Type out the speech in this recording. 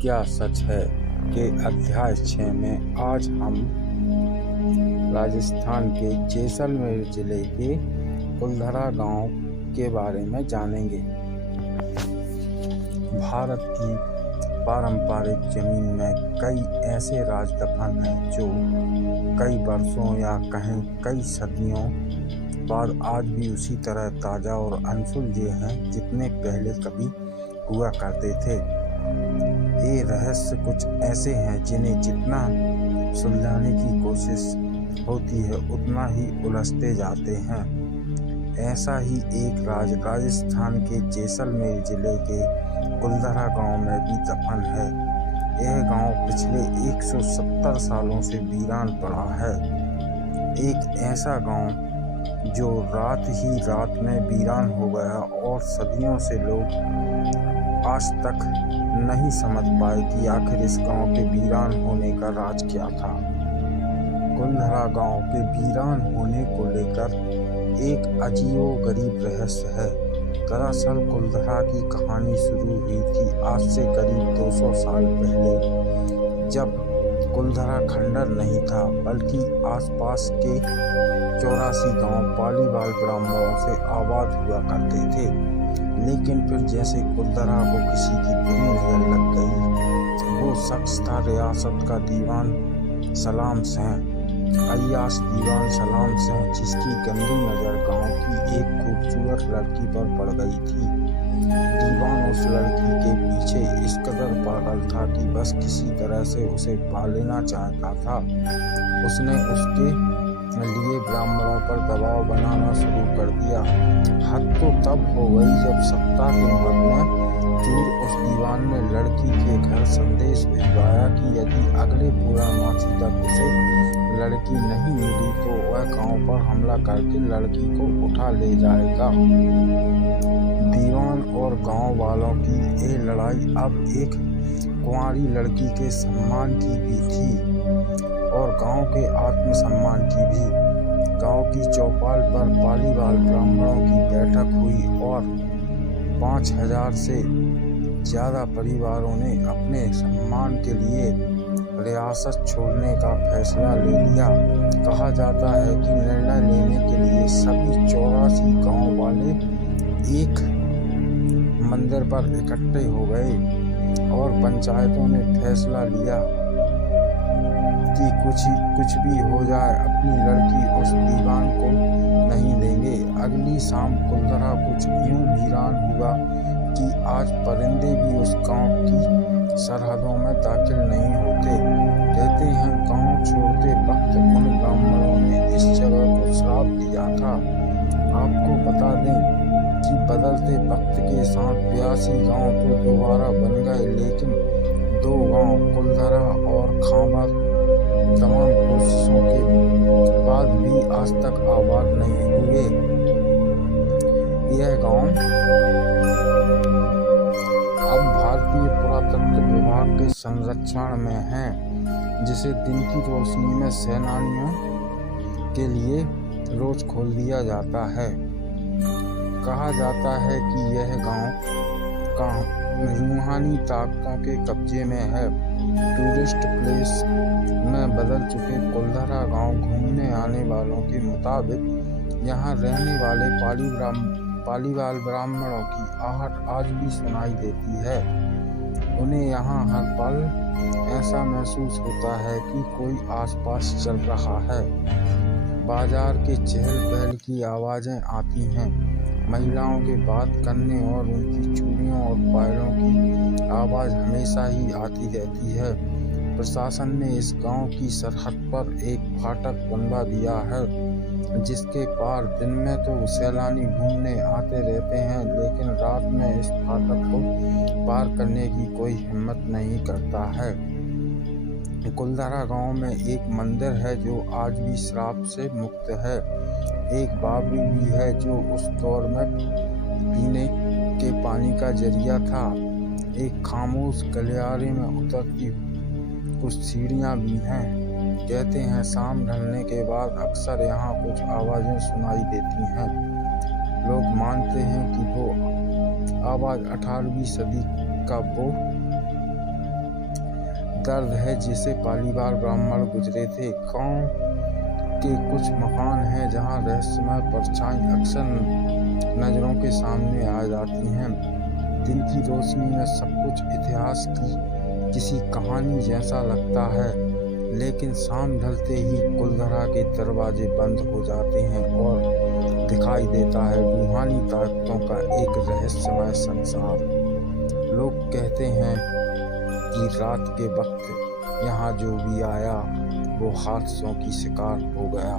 क्या सच है कि अध्याय 6 में आज हम राजस्थान के जैसलमेर जिले के कुलधरा गांव के बारे में जानेंगे। भारत की पारंपरिक जमीन में कई ऐसे राजदफन हैं जो कई वर्षों या कहीं कई सदियों बाद आज भी उसी तरह ताज़ा और अनसुलझे हैं जितने पहले कभी हुआ करते थे। ये रहस्य कुछ ऐसे हैं जिन्हें जितना सुलझाने की कोशिश होती है उतना ही उलझते जाते हैं। ऐसा ही एक राजस्थान के जैसलमेर जिले के कुलधरा गांव में भी दफन है। यह गांव पिछले 170 सालों से वीरान पड़ा है। एक ऐसा गांव जो रात ही रात में वीरान हो गया और सदियों से लोग आज तक नहीं समझ पाए कि आखिर इस गांव के वीरान होने का राज क्या था। कुलधरा गांव के वीरान होने को लेकर एक अजीबोगरीब रहस्य है। दरअसल कुलधरा की कहानी शुरू हुई थी आज से करीब 200 साल पहले, जब कुलधरा खंडर नहीं था बल्कि आसपास के 84 गांव पालीवाल ब्राह्मणों से आबाद हुआ करते थे। लेकिन फिर जैसे कुलधरा को किसी की बुरी नजर लग गई। वो शख्स था रियासत का दीवान सलाम सिंह, अलियास दीवान सलाम सिंह, जिसकी गंदी नजर गांव की एक खूबसूरत लड़की पर पड़ गई थी। दीवान उस लड़की के पीछे इस कदर पागल था कि बस किसी तरह से उसे पा लेना चाहता था। उसने उसके लिए ब्राह्मणों पर दबाव बनाना शुरू कर दिया। हद तो तब हो गई जब सप्ताह के मध्य में चूर उस दीवान ने लड़की के घर संदेश भिजवाया कि यदि अगले पूर्णमासी तक उसे लड़की नहीं मिली तो वह गांव पर हमला करके लड़की को उठा ले जाएगा। दीवान और गांव वालों की ये लड़ाई अब एक कुंवारी लड़की के सम्मान की भी थी और गांव के आत्मसम्मान की भी। गांव की चौपाल पर पालीवाल ब्राह्मणों की बैठक हुई और 5000 से ज़्यादा परिवारों ने अपने सम्मान के लिए रियासत छोड़ने का फैसला ले लिया। कहा जाता है कि निर्णय लेने के लिए सभी 84 गांव वाले एक मंदिर पर इकट्ठे हो गए और पंचायतों ने फैसला लिया कि कुछ भी हो जाए अपनी लड़की उस दीवान को नहीं देंगे। अगली शाम कुलधरा कुछ यूं वीरान हुआ कि आज परिंदे भी उस गांव की सरहदों में दाखिल नहीं होते। कहते हैं गांव छोड़ते वक्त उन ब्राह्मणों ने इस जगह को श्राप दिया था। आपको बता दें कि बदलते वक्त के साथ 82 गांव तो दोबारा बन गए, लेकिन 2 गांव कुलधरा और खांबा तमाम कोशिशों के बाद भी आज तक आबाद नहीं हुए। यह गांव अब भारतीय पुरातत्व विभाग के संरक्षण में है, जिसे दिन की रोशनी में सैलानियों के लिए रोज खोल दिया जाता है। कहा जाता है कि यह गांव रूहानी ताकतों के कब्जे में है। टूरिस्ट प्लेस में बदल चुके कुलधरा गांव घूमने आने वालों के मुताबिक यहाँ रहने वाले पालीवाल ब्राह्मणों की आहट आज भी सुनाई देती है। उन्हें यहाँ हर पल ऐसा महसूस होता है कि कोई आसपास चल रहा है। बाजार के चहल पहल की आवाज़ें आती हैं। महिलाओं के बात करने और उनकी चूड़ियों और पैरों की आवाज़ हमेशा ही आती रहती है। प्रशासन ने इस गांव की सरहद पर एक फाटक बनवा दिया है, जिसके पार दिन में तो सैलानी घूमने आते रहते हैं, लेकिन रात में इस फाटक को पार करने की कोई हिम्मत नहीं करता है। कुलधरा गांव में एक मंदिर है जो आज भी श्राप से मुक्त है। एक बावड़ी भी है जो उस दौर में पीने के पानी का जरिया था। एक खामोश गलियारे में उतरती कुछ सीढ़ियां भी हैं। कहते हैं शाम ढलने के बाद अक्सर यहाँ कुछ आवाज़ें सुनाई देती हैं। लोग मानते हैं कि वो आवाज़ 18वीं सदी का वो दर्द है जिसे पहली बार ब्राह्मण गुजरे थे। गांव के कुछ मकान हैं जहां रहस्यमय परछाई अक्सर नजरों के सामने आ जाती हैं। दिन की रोशनी में सब कुछ इतिहास की किसी कहानी जैसा लगता है, लेकिन शाम ढलते ही कुलधरा के दरवाजे बंद हो जाते हैं और दिखाई देता है रूहानी ताकतों का एक रहस्यमय संसार। लोग कहते हैं कि रात के वक्त यहाँ जो भी आया वो हादसों की शिकार हो गया।